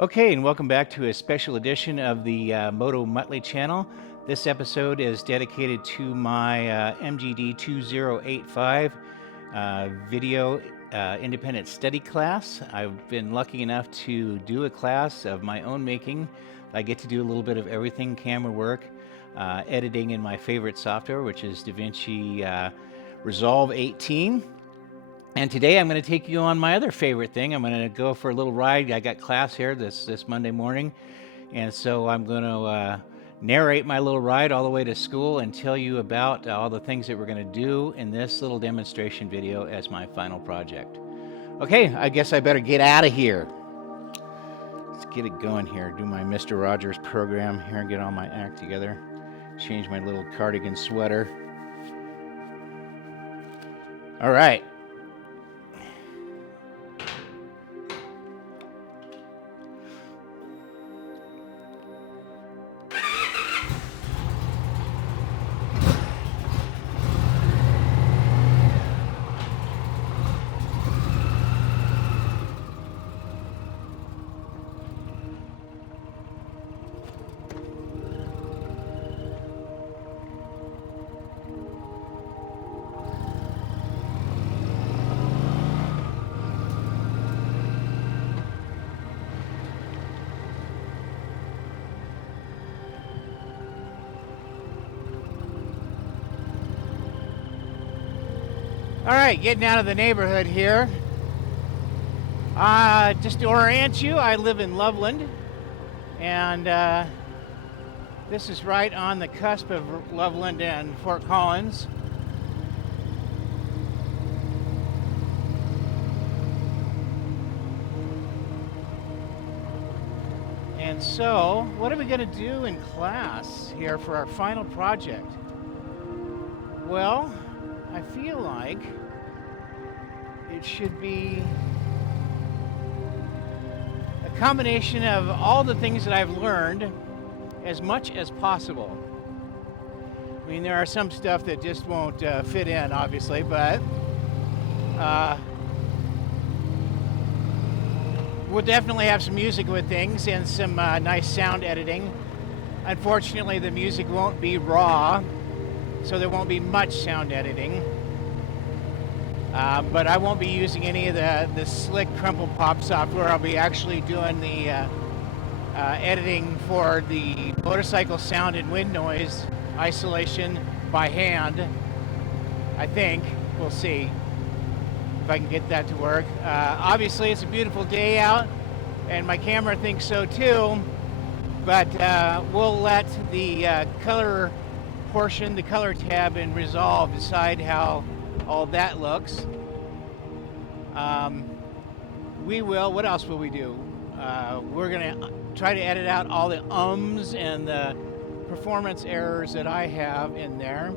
Okay, and welcome back to a special edition of the Moto Muttley channel. This episode is dedicated to my MGD 2085 video independent study class. I've been lucky enough to do a class of my own making. I get to do a little bit of everything: camera work, editing in my favorite software, which is DaVinci Resolve 18. And today I'm going to take you on my other favorite thing. I'm going to go for a little ride. I got class here this Monday morning, and so I'm going to narrate my little ride all the way to school and tell you about all the things that we're going to do in this little demonstration video as my final project. Okay, I guess I better get out of here. Let's get it going here. Do my Mr. Rogers program here and get all my act together. Change my little cardigan sweater. All right. All right, getting out of the neighborhood here. Just to orient you, I live in Loveland, and this is right on the cusp of Loveland and Fort Collins. And so, what are we going to do in class here for our final project? Well, I feel like it should be a combination of all the things that I've learned as much as possible. I mean, there are some stuff that just won't fit in, obviously, but we'll definitely have some music with things and some nice sound editing. Unfortunately, the music won't be raw, so there won't be much sound editing. But I won't be using any of the slick crumple pop software. I'll be actually doing the editing for the motorcycle sound and wind noise isolation by hand. I think. We'll see if I can get that to work. Obviously, it's a beautiful day out, and my camera thinks so too, but we'll let the color portion, the color tab in Resolve, decide how all that looks. What else will we do? We're gonna try to edit out all the ums and the performance errors that I have in there,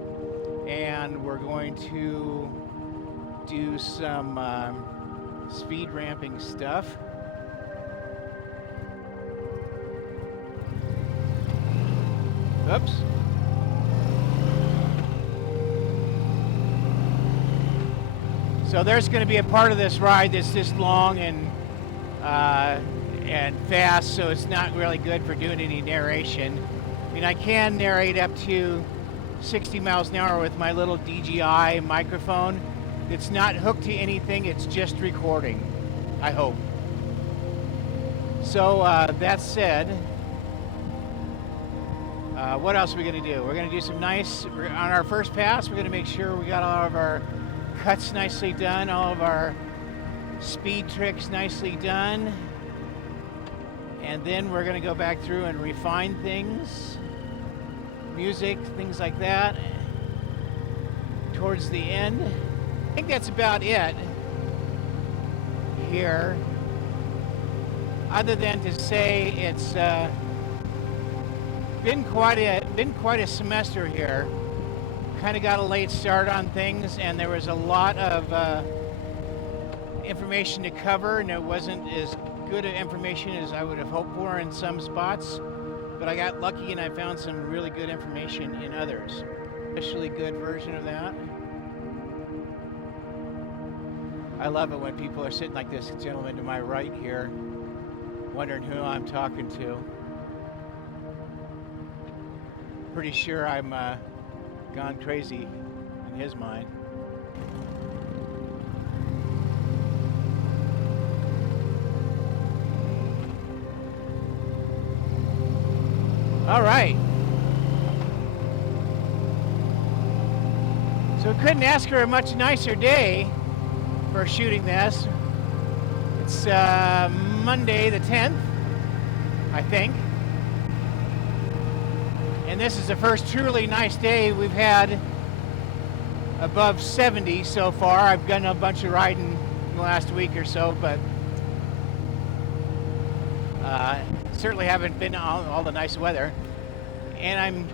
and we're going to do some speed ramping stuff. Oops. So there's going to be a part of this ride that's just long and fast, so it's not really good for doing any narration. I mean, I can narrate up to 60 miles an hour with my little DJI microphone. It's not hooked to anything, it's just recording, I hope. So that said, what else are we going to do? We're going to do some nice, on our first pass, we're going to make sure we got all of our cuts nicely done, all of our speed tricks nicely done, and then we're going to go back through and refine things, music, things like that, towards the end. I think that's about it here, other than to say it's been quite a semester here. Kind of got a late start on things, and there was a lot of information to cover, and it wasn't as good of information as I would have hoped for in some spots, but I got lucky and I found some really good information in others. Especially good version of that. I love it when people are sitting like this gentleman to my right here wondering who I'm talking to. Pretty sure I'm gone crazy in his mind. All right. So we couldn't ask for a much nicer day for shooting this. It's Monday the 10th, I think. And this is the first truly nice day we've had above 70 so far. I've done a bunch of riding in the last week or so, but certainly haven't been all the nice weather. And I'm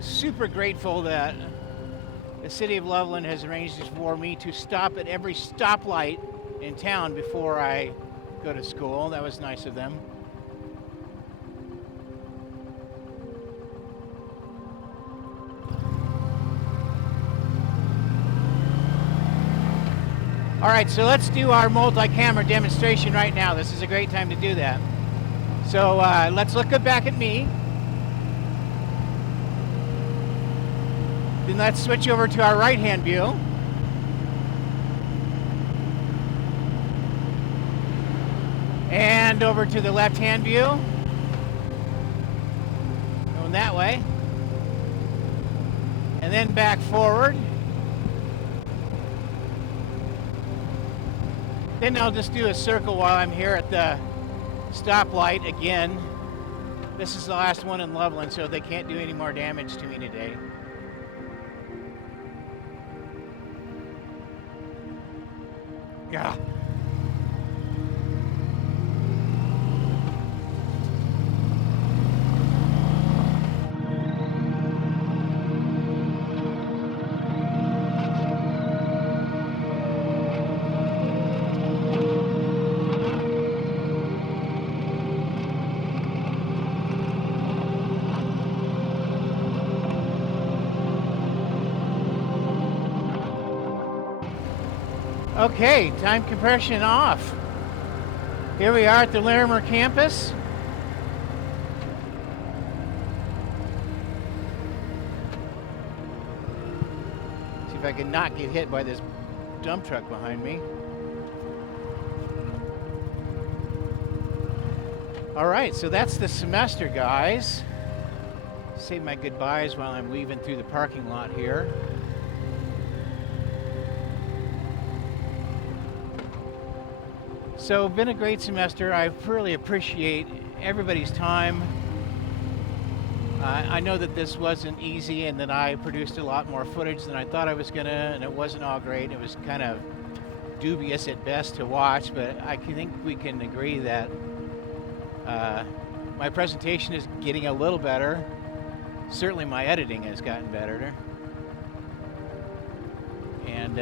super grateful that the city of Loveland has arranged for me to stop at every stoplight in town before I go to school. That was nice of them. All right, so let's do our multi-camera demonstration right now. This is a great time to do that. So let's look back at me. Then let's switch over to our right-hand view. And over to the left-hand view. Going that way. And then back forward. Then I'll just do a circle while I'm here at the stoplight again. This is the last one in Loveland, so they can't do any more damage to me today. Yeah. Okay, time compression off. Here we are at the Larimer campus. See if I can not get hit by this dump truck behind me. All right, so that's the semester, guys. Say my goodbyes while I'm weaving through the parking lot here. So, been a great semester. I really appreciate everybody's time. I know that this wasn't easy and that I produced a lot more footage than I thought I was gonna, and it wasn't all great. It was kind of dubious at best to watch, but I think we can agree that my presentation is getting a little better. Certainly my editing has gotten better. And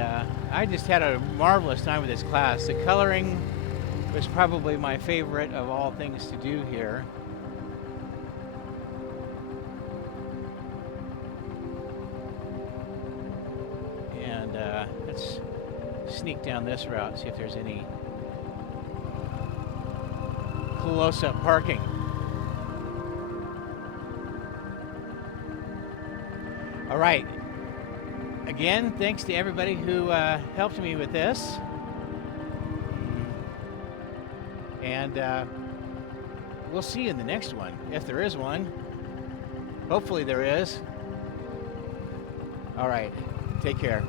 I just had a marvelous time with this class. The coloring was probably my favorite of all things to do here. And let's sneak down this route, see if there's any close-up parking. All right. Again, thanks to everybody who helped me with this. And we'll see you in the next one, if there is one. Hopefully there is. All right, take care.